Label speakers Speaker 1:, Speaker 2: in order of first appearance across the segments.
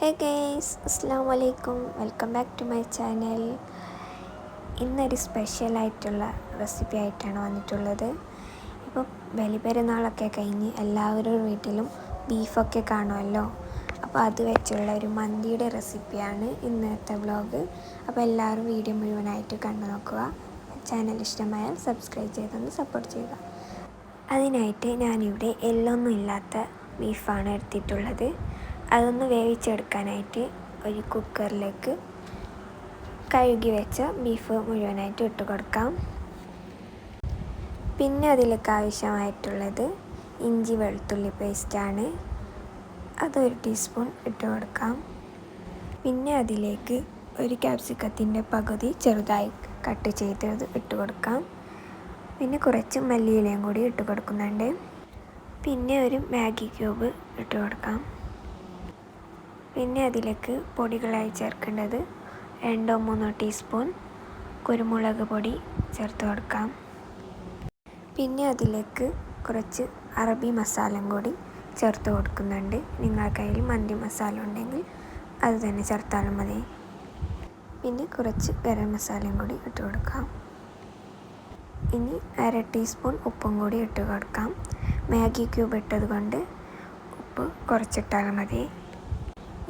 Speaker 1: ഹേ guys അസ്സാം വലൈക്കും welcome back to my channel ഇന്നൊരു സ്പെഷ്യലായിട്ടുള്ള റെസിപ്പി ആയിട്ടാണ് വന്നിട്ടുള്ളത്. ഇപ്പോൾ ബലിപെരുന്നാളൊക്കെ കഴിഞ്ഞ് എല്ലാവരുടെ വീട്ടിലും ബീഫൊക്കെ കാണുമല്ലോ. അപ്പോൾ അത് വെച്ചുള്ള ഒരു മന്തിയുടെ റെസിപ്പിയാണ് ഇന്നത്തെ വ്ലോഗ് അപ്പോൾ എല്ലാവരും വീഡിയോ മുഴുവനായിട്ട് കണ്ടു നോക്കുക. ചാനൽ ഇഷ്ടമായാൽ സബ്സ്ക്രൈബ് ചെയ്തൊന്ന് സപ്പോർട്ട് ചെയ്യുക. അതിനായിട്ട് ഞാനിവിടെ എല്ലൊന്നും ഇല്ലാത്ത ബീഫാണ് എടുത്തിട്ടുള്ളത്. അതൊന്ന് വേവിച്ചെടുക്കാനായിട്ട് ഒരു കുക്കറിലേക്ക് കഴുകി വെച്ച ബീഫ് മുഴുവനായിട്ട് ഇട്ട് കൊടുക്കാം. പിന്നെ അതിലേക്ക് ആവശ്യമായിട്ടുള്ളത് ഇഞ്ചി വെളുത്തുള്ളി പേസ്റ്റാണ് അതൊരു ടീസ്പൂൺ ഇട്ട് കൊടുക്കാം. പിന്നെ അതിലേക്ക് ഒരു ക്യാപ്സിക്കത്തിന്റെ പകുതി ചെറുതായി കട്ട് ചെയ്തത് ഇട്ട് കൊടുക്കാം. പിന്നെ കുറച്ച് മല്ലിയിലയും കൂടി ഇട്ട് കൊടുക്കുന്നുണ്ട്. പിന്നെ ഒരു മാഗി ക്യൂബ് ഇട്ട് കൊടുക്കാം. പിന്നെ അതിലേക്ക് പൊടികളായി ചേർക്കേണ്ടത് രണ്ടോ മൂന്നോ ടീസ്പൂൺ കുരുമുളക് പൊടി ചേർത്ത് കൊടുക്കാം. പിന്നെ അതിലേക്ക് കുറച്ച് അറബി മസാലയും കൂടി ചേർത്ത് കൊടുക്കുന്നുണ്ട്. നിങ്ങളുടെ കയ്യിൽ മന്തി മസാല ഉണ്ടെങ്കിൽ അത് തന്നെ ചേർത്താലും മതി. പിന്നെ കുറച്ച് ഗരം മസാലയും കൂടി ഇട്ട് കൊടുക്കാം. ഇനി അര ടീസ്പൂൺ ഉപ്പും കൂടി ഇട്ട് കൊടുക്കാം. മാഗി ക്യൂബ് ഇട്ടത് കൊണ്ട് ഉപ്പ് കുറച്ചിട്ടാൽ മതി.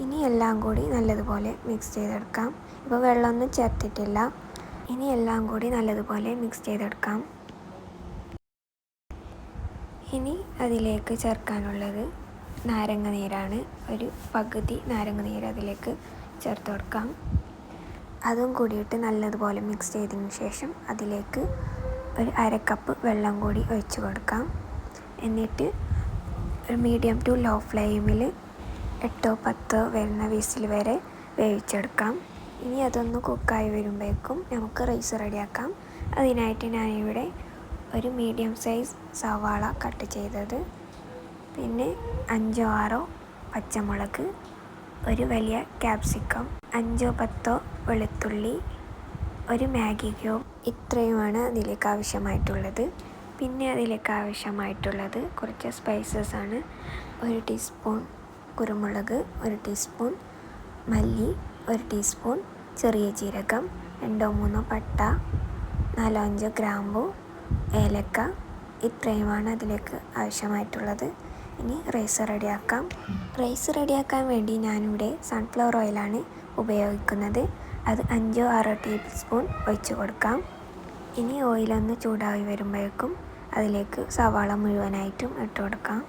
Speaker 1: ഇനി എല്ലാം കൂടി നല്ലതുപോലെ മിക്സ് ചെയ്തെടുക്കാം. ഇപ്പോൾ വെള്ളമൊന്നും ചേർത്തിട്ടില്ല. ഇനി എല്ലാം കൂടി നല്ലതുപോലെ മിക്സ് ചെയ്തെടുക്കാം. ഇനി അതിലേക്ക് ചേർക്കാനുള്ളത് നാരങ്ങ നീരാണ്. ഒരു പകുതി നാരങ്ങ നീര് അതിലേക്ക് ചേർത്ത് കൊടുക്കാം. അതും കൂടിയിട്ട് നല്ലതുപോലെ മിക്സ് ചെയ്തതിന് ശേഷം അതിലേക്ക് ഒരു അര കപ്പ് വെള്ളം കൂടി ഒഴിച്ച് കൊടുക്കാം. എന്നിട്ട് ഒരു മീഡിയം ടു ലോ ഫ്ലെയിമിൽ എട്ടോ പത്തോ വരുന്ന വിസിൽ വരെ വേവിച്ചെടുക്കാം. ഇനി അതൊന്ന് കുക്കായി വരുമ്പോഴേക്കും നമുക്ക് റൈസ് റെഡിയാക്കാം. അതിനായിട്ട് ഞാനിവിടെ ഒരു മീഡിയം സൈസ് സവാള കട്ട് ചെയ്തത്. പിന്നെ അഞ്ചോ ആറോ പച്ചമുളക് ഒരു വലിയ ക്യാപ്സിക്കം അഞ്ചോ പത്തോ വെളുത്തുള്ളി ഒരു മാഗി ക്യൂബ് ഇത്രയുമാണ് അതിലേക്ക് ആവശ്യമായിട്ടുള്ളത്. പിന്നെ അതിലേക്ക് ആവശ്യമായിട്ടുള്ളത് കുറച്ച് സ്പൈസസ് ആണ്. ഒരു ടീസ്പൂൺ കുരുമുളക് ഒരു ടീസ്പൂൺ മല്ലി ഒരു ടീസ്പൂൺ ചെറിയ ജീരകം രണ്ടോ മൂന്നോ പട്ട നാലോ അഞ്ചോ ഗ്രാമ്പു ഏലക്ക ഇത്രയുമാണ് അതിലേക്ക് ആവശ്യമായിട്ടുള്ളത്. ഇനി റൈസ് റെഡിയാക്കാം. റൈസ് റെഡിയാക്കാൻ വേണ്ടി ഞാനിവിടെ സൺഫ്ലവർ ഓയിലാണ് ഉപയോഗിക്കുന്നത്. അത് അഞ്ചോ ആറോ ടേബിൾ സ്പൂൺ ഒഴിച്ചു കൊടുക്കാം. ഇനി ഓയിലൊന്ന് ചൂടായി വരുമ്പോഴേക്കും അതിലേക്ക് സവാള മുഴുവനായിട്ടും ഇട്ട് കൊടുക്കാം.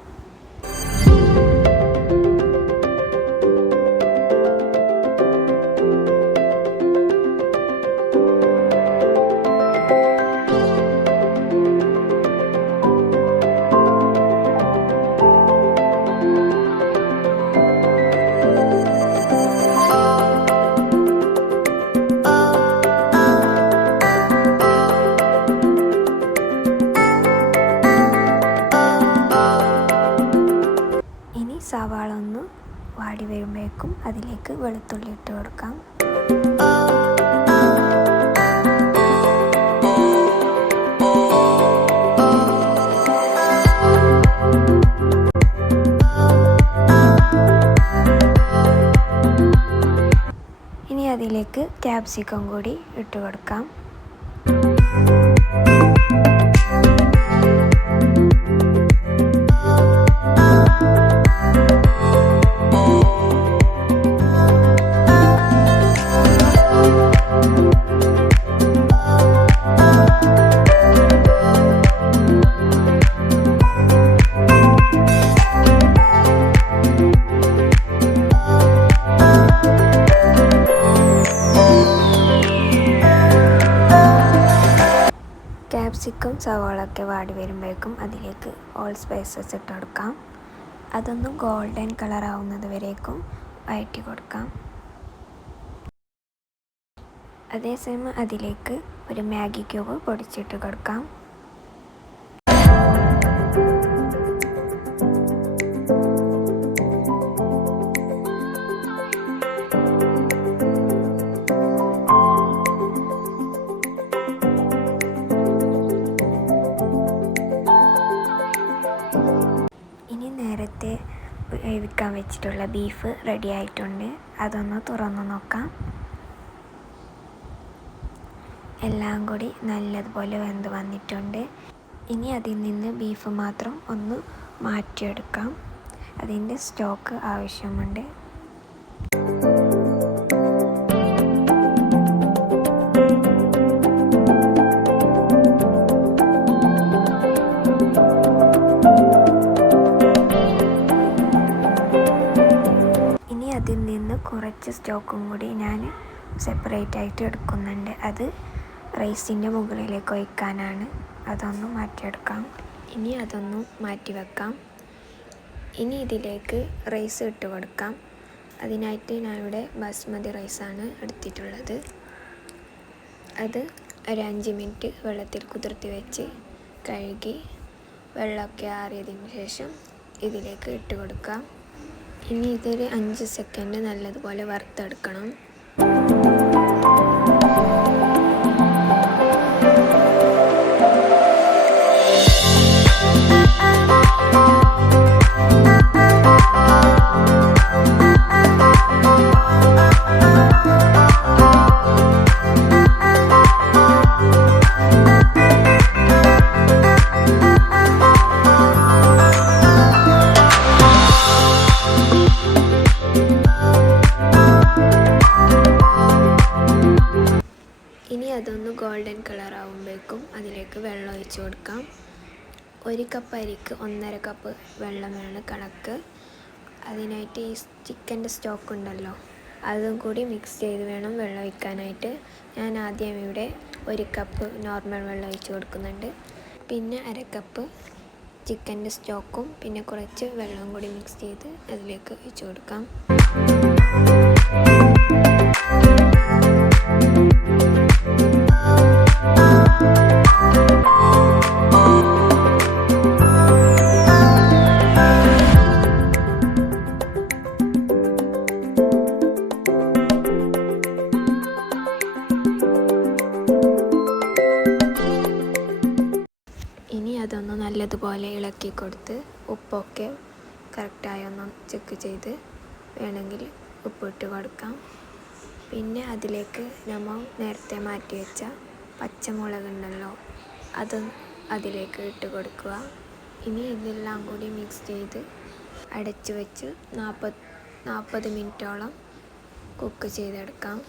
Speaker 1: വാടി വരുമ്പോഴേക്കും അതിലേക്ക് വെളുത്തുള്ളി ഇട്ട് കൊടുക്കാം. ഇനി അതിലേക്ക് ക്യാപ്സിക്കം കൂടി ഇട്ട് കൊടുക്കാം. സവാളൊക്കെ വാടി വരുമ്പോഴേക്കും അതിലേക്ക് ഓൾ സ്പൈസസ് ഇട്ട് കൊടുക്കാം. അതൊന്ന് ഗോൾഡൻ കളർ ആവുന്നത് വരേക്കും വഴറ്റി കൊടുക്കാം. അതേസമയം അതിലേക്ക് ഒരു മാഗി ക്യൂബ് പൊടിച്ചിട്ട് കൊടുക്കാം. വെച്ചിട്ടുള്ള ബീഫ് റെഡി ആയിട്ടുണ്ട്. അതൊന്ന് തുറന്നു നോക്കാം. എല്ലാം കൂടി നല്ലതുപോലെ വെന്ത് വന്നിട്ടുണ്ട്. ഇനി അതിൽ നിന്ന് ബീഫ് മാത്രം ഒന്ന് മാറ്റിയെടുക്കാം. അതിന്റെ സ്റ്റോക്ക് ആവശ്യമുണ്ട്. കുറച്ച് സ്റ്റോക്കും കൂടി ഞാൻ സെപ്പറേറ്റ് ആയിട്ട് എടുക്കുന്നുണ്ട്. അത് റൈസിന്റെ മുകളിലേക്ക് ഒഴിക്കാനാണ്. അതൊന്ന് മാറ്റിയെടുക്കാം. ഇനി അതൊന്ന് മാറ്റി വെക്കാം. ഇനി ഇതിലേക്ക് റൈസ് ഇട്ട് കൊടുക്കാം. അതിനായിട്ട് ഞാൻ ഞാനിവിടെ ബാസ്മതി റൈസാണ് എടുത്തിട്ടുള്ളത്. അത് ഒരു അഞ്ച് മിനിറ്റ് വെള്ളത്തിൽ കുതിർത്തി വെച്ച് കഴുകി വെള്ളമൊക്കെ ആറിയതിന് ശേഷം ഇതിലേക്ക് ഇട്ട് കൊടുക്കാം. ഇനി ഇതൊരു അഞ്ച് സെക്കൻഡ് നല്ലതുപോലെ വറുത്തെടുക്കണം. ഗോൾഡൻ കളർ ആകുമ്പോഴേക്കും അതിലേക്ക് വെള്ളം ഒഴിച്ച് കൊടുക്കാം. ഒരു കപ്പ് അരിക്ക് ഒന്നര കപ്പ് വെള്ളം വേണം കണക്ക്. അതിനായിട്ട് ഈ ചിക്കന്റെ സ്റ്റോക്ക് ഉണ്ടല്ലോ അതും കൂടി മിക്സ് ചെയ്ത് വേണം വെള്ളം ഒഴിക്കാനായിട്ട്. ഞാൻ ആദ്യം ഇവിടെ ഒരു കപ്പ് നോർമൽ വെള്ളം ഒഴിച്ച് കൊടുക്കുന്നുണ്ട്. പിന്നെ അര കപ്പ് ചിക്കന്റെ സ്റ്റോക്കും പിന്നെ കുറച്ച് വെള്ളവും കൂടി മിക്സ് ചെയ്ത് അതിലേക്ക് ഒഴിച്ച് കൊടുക്കാം. ഇളക്കി കൊടുത്ത് ഉപ്പൊക്കെ കറക്റ്റായി ഒന്ന് ചെക്ക് ചെയ്ത് വേണമെങ്കിൽ ഉപ്പിട്ട് കൊടുക്കാം. പിന്നെ അതിലേക്ക് നമ്മൾ നേരത്തെ മാറ്റി വെച്ച പച്ചമുളക് ഉണ്ടല്ലോ അത് അതിലേക്ക് ഇട്ട് കൊടുക്കുക. ഇനി ഇതെല്ലാം കൂടി മിക്സ് ചെയ്ത് അടച്ചു വെച്ച് നാൽപ്പത് നാൽപ്പത് മിനിറ്റോളം കുക്ക് ചെയ്തെടുക്കാം.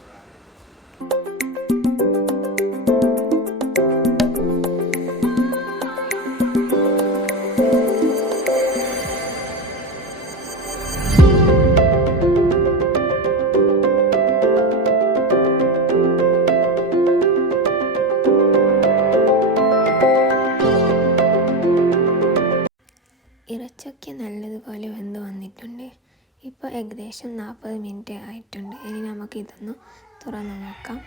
Speaker 1: നല്ലതുപോലെ വെന്ത് വന്നിട്ടുണ്ട്. ഇപ്പോൾ ഏകദേശം നാൽപ്പത് മിനിറ്റ് ആയിട്ടുണ്ട്. ഇനി നമുക്ക് ഇതൊന്ന് തുറന്ന് നോക്കാം.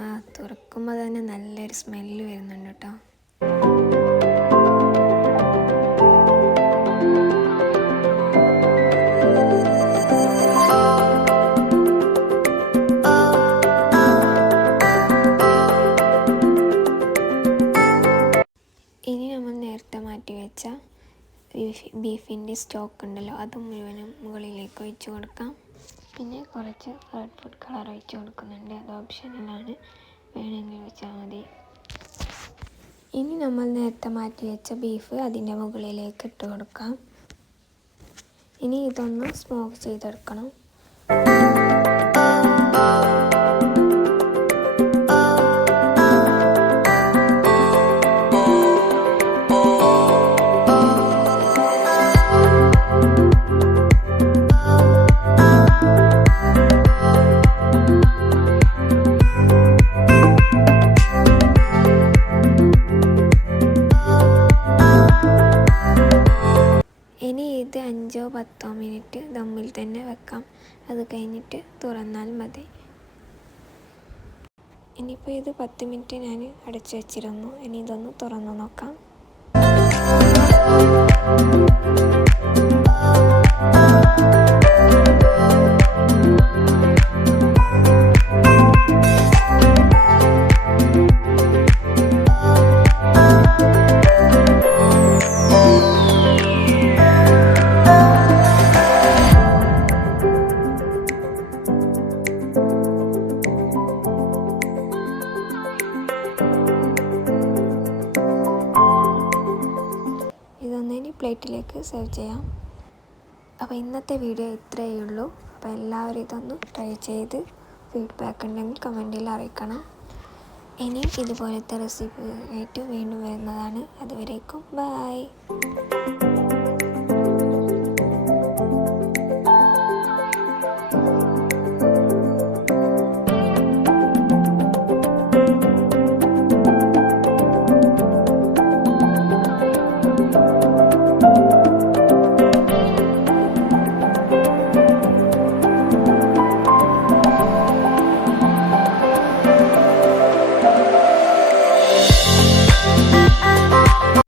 Speaker 1: ആ തുറക്കുമ്പോൾ തന്നെ നല്ലൊരു സ്മെല്ല് വരുന്നുണ്ട് കേട്ടോ. ബീഫിന്റെ സ്റ്റോക്ക് ഉണ്ടല്ലോ അത് മുഴുവനും മുകളിലേക്ക് ഒഴിച്ച് കൊടുക്കാം. പിന്നെ കുറച്ച് റെഡ് ഫുഡ് കളർ ഒഴിച്ച് കൊടുക്കുന്നുണ്ട്. അത് ഓപ്ഷനിലാണ് വേണമെങ്കിൽ വെച്ചാൽ മതി. ഇനി നമ്മൾ നേരത്തെ മാറ്റി വെച്ച ബീഫ് അതിന്റെ മുകളിലേക്ക് ഇട്ട് കൊടുക്കാം. ഇനി ഇതൊന്ന് സ്മോക്ക് ചെയ്തെടുക്കണം. ഇനിയിപ്പോൾ ഇത് പത്ത് മിനിറ്റ് ഞാൻ അടച്ചു വെച്ചിരുന്നു. ഇനി ഇതൊന്ന് തുറന്നു നോക്കാം. അപ്പോൾ ഇന്നത്തെ വീഡിയോ ഇത്രയേ ഉള്ളൂ. അപ്പോൾ എല്ലാവരും ഇതൊന്ന് ട്രൈ ചെയ്ത് ഫീഡ്ബാക്ക് ഉണ്ടെങ്കിൽ കമന്റിൽ അറിയിക്കണം. ഇനിയും ഇതുപോലത്തെ റെസിപ്പി ആയിട്ട് വീണ്ടും വരുന്നതാണ്. അതുവരേക്കും ബായ്